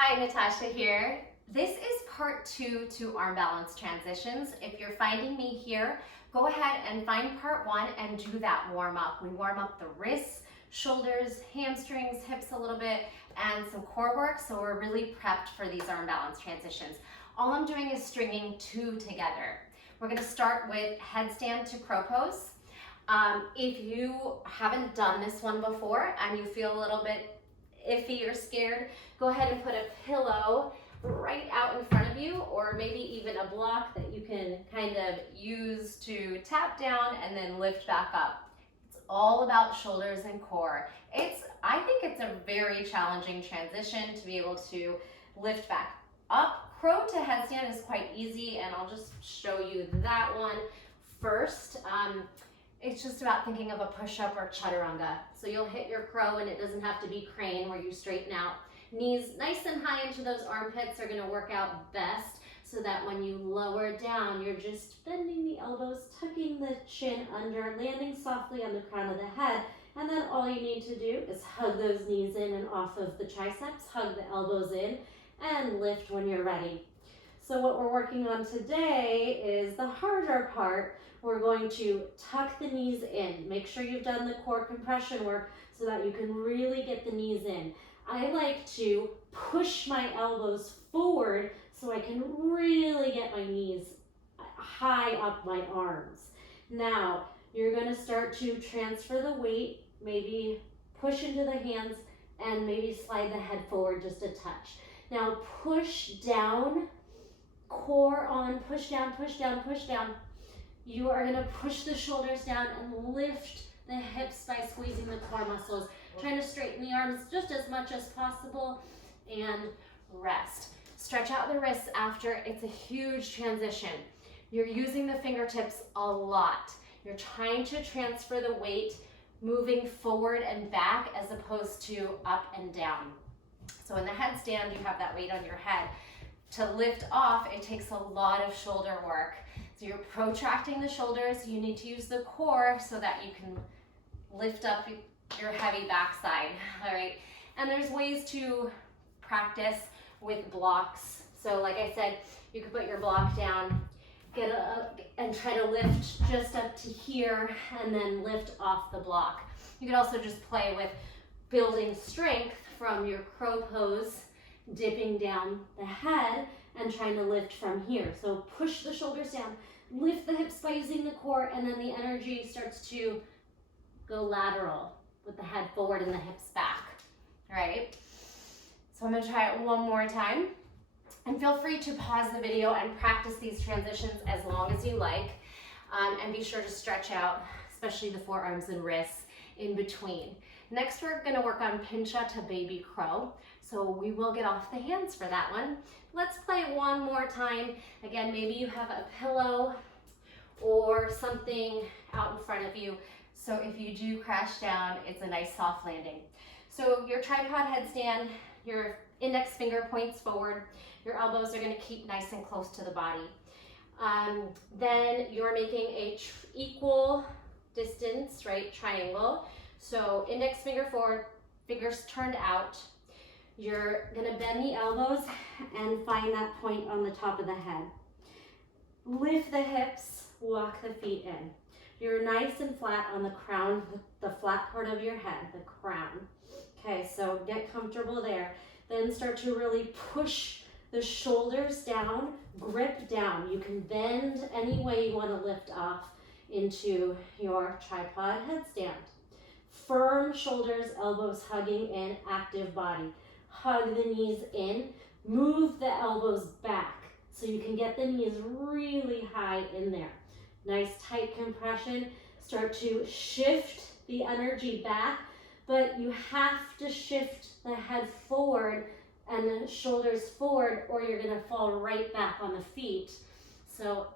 Hi, Natasha here. This is part 2 to arm balance transitions. If you're finding me here, go ahead and find part 1 and do that warm up. We warm up the wrists, shoulders, hamstrings, hips a little bit, and some core work, so we're really prepped for these arm balance transitions. All I'm doing is stringing 2 together. We're going to start with headstand to crow pose. If you haven't done this one before and you feel a little bit iffy or scared, go ahead and put a pillow right out in front of you, or maybe even a block that you can kind of use to tap down and then lift back up. It's all about shoulders and core. I think it's a very challenging transition to be able to lift back up. Crow to headstand is quite easy, and I'll just show you that one first. It's just about thinking of a push-up or chaturanga. So you'll hit your crow, and it doesn't have to be crane where you straighten out. Knees nice and high into those armpits are gonna work out best, so that when you lower down, you're just bending the elbows, tucking the chin under, landing softly on the crown of the head, and then all you need to do is hug those knees in and off of the triceps, hug the elbows in, and lift when you're ready. So what we're working on today is the harder part. We're going to tuck the knees in. Make sure you've done the core compression work so that you can really get the knees in. I like to push my elbows forward so I can really get my knees high up my arms. Now, you're going to start to transfer the weight, maybe push into the hands, and maybe slide the head forward just a touch. Now, push down, core on, push down, push down, push down. You are going to push the shoulders down and lift the hips by squeezing the core muscles, trying to straighten the arms just as much as possible, and rest. Stretch out the wrists after. It's a huge transition. You're using the fingertips a lot. You're trying to transfer the weight, moving forward and back as opposed to up and down. So in the headstand, you have that weight on your head. To lift off, it takes a lot of shoulder work. So you're protracting the shoulders. You need to use the core so that you can lift up your heavy backside, all right? And there's ways to practice with blocks. So like I said, you could put your block down, and try to lift just up to here and then lift off the block. You could also just play with building strength from your crow pose, dipping down the head and trying to lift from here. So push the shoulders down, lift the hips by using the core, and then the energy starts to go lateral with the head forward and the hips back, all right? So I'm gonna try it one more time. And feel free to pause the video and practice these transitions as long as you like. And be sure to stretch out, especially the forearms and wrists in between. Next, we're gonna work on Pincha to baby crow. So we will get off the hands for that one. Let's play one more time. Again, maybe you have a pillow or something out in front of you. So if you do crash down, it's a nice soft landing. So your tripod headstand, your index finger points forward, your elbows are gonna keep nice and close to the body. Then you're making a equal distance, right, triangle. So index finger forward, fingers turned out. You're gonna bend the elbows and find that point on the top of the head. Lift the hips, walk the feet in. You're nice and flat on the crown, the flat part of your head, the crown. Okay, so get comfortable there. Then start to really push the shoulders down, grip down. You can bend any way you want to lift off into your tripod headstand. Firm shoulders, elbows hugging in, active body. Hug the knees in, move the elbows back so you can get the knees really high in there. Nice tight compression. Start to shift the energy back, but you have to shift the head forward and the shoulders forward, or you're gonna fall right back on the feet. So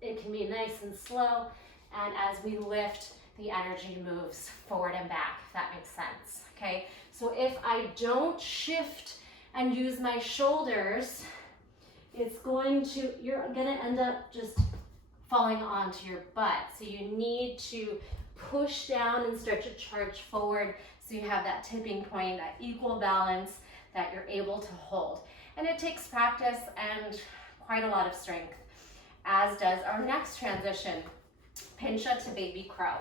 it can be nice and slow, and as we lift, the energy moves forward and back, if that makes sense, okay? So if I don't shift and use my shoulders, you're gonna end up just falling onto your butt. So you need to push down and start to charge forward so you have that tipping point, that equal balance, that you're able to hold. And it takes practice and quite a lot of strength, as does our next transition, Pincha to baby crow.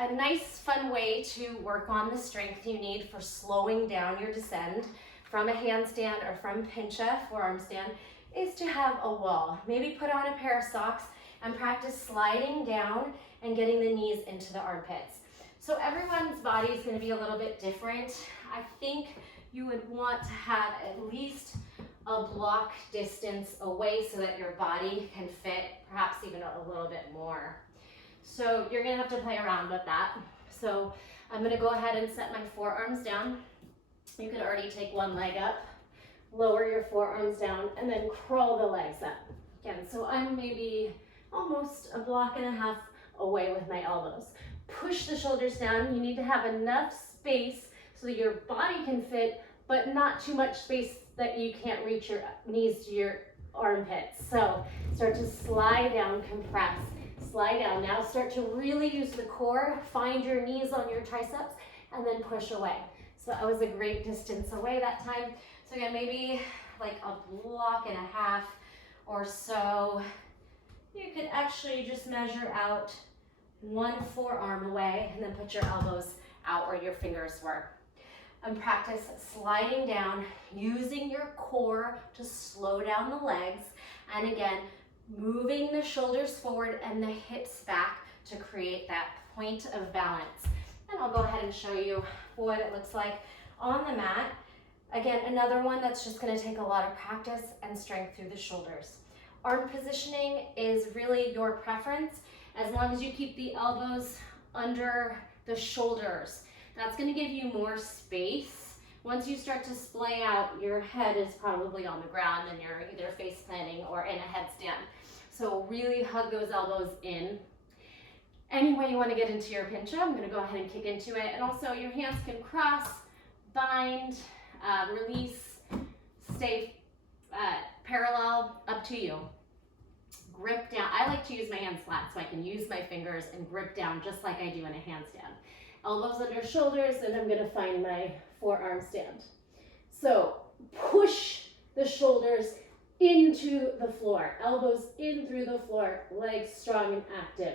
A nice fun way to work on the strength you need for slowing down your descent from a handstand or from Pincha, forearm stand, is to have a wall. Maybe put on a pair of socks and practice sliding down and getting the knees into the armpits. So everyone's body is going to be a little bit different. I think you would want to have at least a block distance away so that your body can fit, perhaps even a little bit more. So you're going to have to play around with that. So I'm going to go ahead and set my forearms down. You could already take one leg up, lower your forearms down, and then crawl the legs up. Again, so I'm maybe almost a block and a half away with my elbows. Push the shoulders down. You need to have enough space so that your body can fit, but not too much space that you can't reach your knees to your armpits. So start to slide down, compress, slide down. Now start to really use the core, find your knees on your triceps, and then push away. So I was a great distance away that time. So again, maybe like a block and a half or so. You could actually just measure out one forearm away and then put your elbows out where your fingers were. And practice sliding down, using your core to slow down the legs. And again, moving the shoulders forward and the hips back to create that point of balance. And I'll go ahead and show you what it looks like on the mat. Again, another one that's just going to take a lot of practice and strength through the shoulders. Arm positioning is really your preference, as long as you keep the elbows under the shoulders. That's going to give you more space. Once you start to splay out, your head is probably on the ground and you're either face planting or in a headstand. So really hug those elbows in. Any way you want to get into your Pincha, I'm going to go ahead and kick into it. And also your hands can cross, bind, release, stay parallel, up to you. Grip down. I like to use my hands flat so I can use my fingers and grip down just like I do in a handstand. Elbows under shoulders, and I'm going to find my forearm stand. So push the shoulders into the floor, elbows in through the floor, legs strong and active.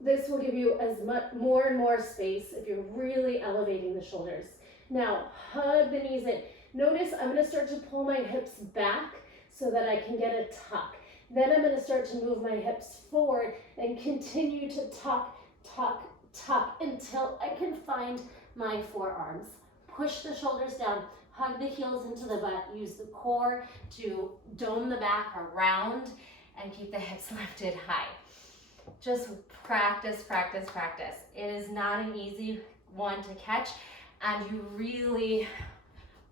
This will give you as much more and more space if you're really elevating the shoulders. Now hug the knees in. Notice I'm going to start to pull my hips back so that I can get a tuck. Then I'm going to start to move my hips forward and continue to tuck, tuck, tuck until I can find my forearms. Push the shoulders down, hug the heels into the butt, use the core to dome the back around and keep the hips lifted high. Just practice, practice, practice. It is not an easy one to catch, and you really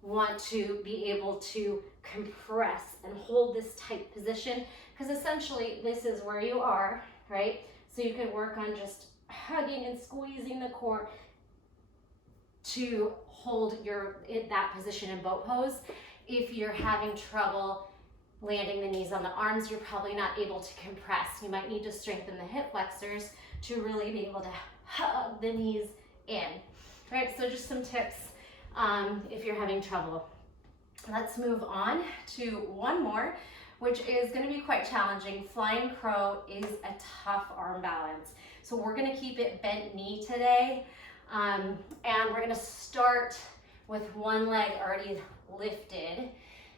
want to be able to compress and hold this tight position, because essentially this is where you are, right? So you can work on just hugging and squeezing the core to hold that position in boat pose. If you're having trouble landing the knees on the arms, you're probably not able to compress. You might need to strengthen the hip flexors to really be able to hug the knees in. Right, so just some tips if you're having trouble. Let's move on to one more, which is going to be quite challenging. Flying crow is a tough arm balance. So we're going to keep it bent knee today. And we're going to start with one leg already lifted.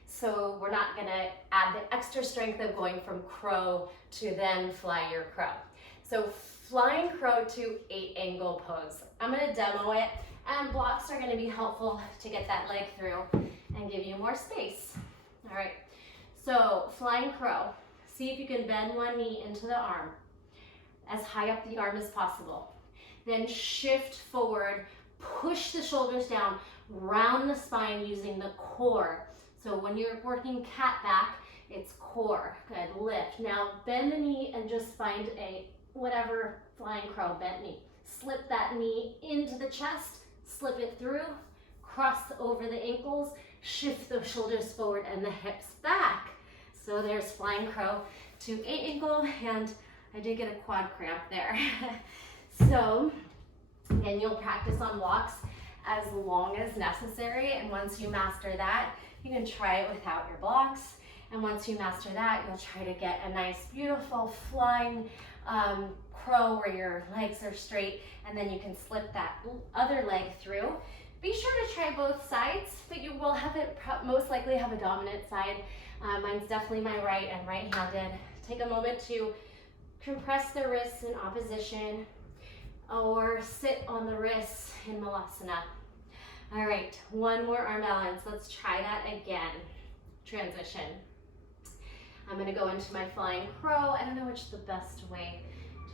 So we're not going to add the extra strength of going from crow to then fly your crow. So flying crow to 8-angle pose. I'm going to demo it, and blocks are going to be helpful to get that leg through and give you more space. All right, so flying crow. See if you can bend one knee into the arm, as high up the arm as possible. Then shift forward, push the shoulders down, round the spine using the core. So when you're working cat back, it's core. Good, lift. Now bend the knee and just find a whatever flying crow bent knee. Slip that knee into the chest, slip it through, cross over the ankles, shift the shoulders forward and the hips back. So there's flying crow to 8-angle, and I did get a quad cramp there. So again, you'll practice on blocks as long as necessary. And once you master that, you can try it without your blocks. And once you master that, you'll try to get a nice, beautiful flying crow where your legs are straight, and then you can slip that other leg through. Be sure to try both sides, but you will have it most likely have a dominant side. Mine's definitely my right and right-handed. Take a moment to compress the wrists in opposition or sit on the wrists in Malasana. All right, one more arm balance. Let's try that again. Transition. I'm gonna go into my flying crow. I don't know which is the best way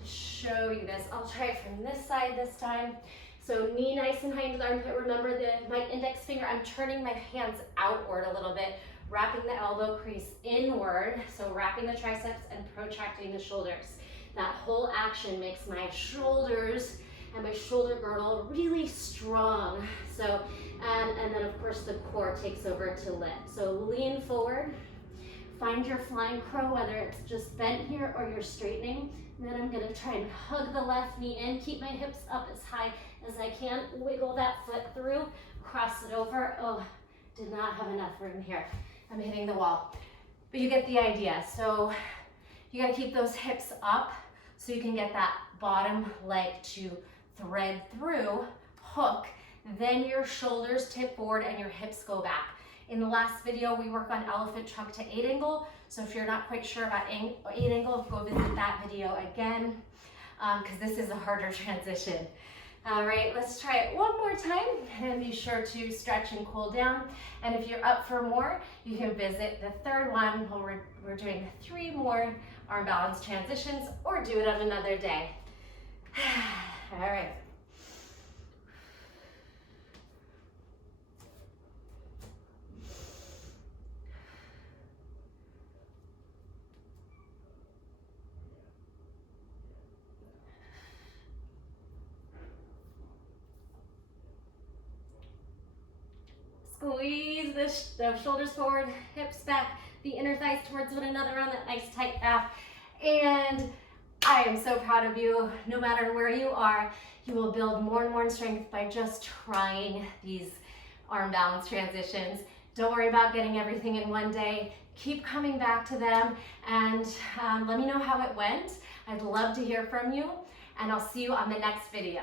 to show you this. I'll try it from this side this time. So knee nice and high into the armpit. Remember my index finger, I'm turning my hands outward a little bit, wrapping the elbow crease inward. So wrapping the triceps and protracting the shoulders. That whole action makes my shoulders and my shoulder girdle really strong. So, and then of course the core takes over to lift. So lean forward, find your flying crow, whether it's just bent here or you're straightening. And then I'm gonna try and hug the left knee in, keep my hips up as high as I can, wiggle that foot through, cross it over. Oh, did not have enough room here. I'm hitting the wall, but you get the idea. So you gotta keep those hips up so you can get that bottom leg to thread through, hook, then your shoulders tip forward and your hips go back. In the last video, we work on elephant trunk to 8 angle. So if you're not quite sure about 8 angle, go visit that video again, because this is a harder transition. All right, let's try it one more time, and be sure to stretch and cool down. And if you're up for more, you can visit the third one when we're doing 3 more arm balance transitions, or do it on another day. All right. Squeeze the shoulders forward, hips back, the inner thighs towards one another on that nice tight calf. And I am so proud of you. No matter where you are, you will build more and more strength by just trying these arm balance transitions. Don't worry about getting everything in one day. Keep coming back to them, and let me know how it went. I'd love to hear from you, and I'll see you on the next video.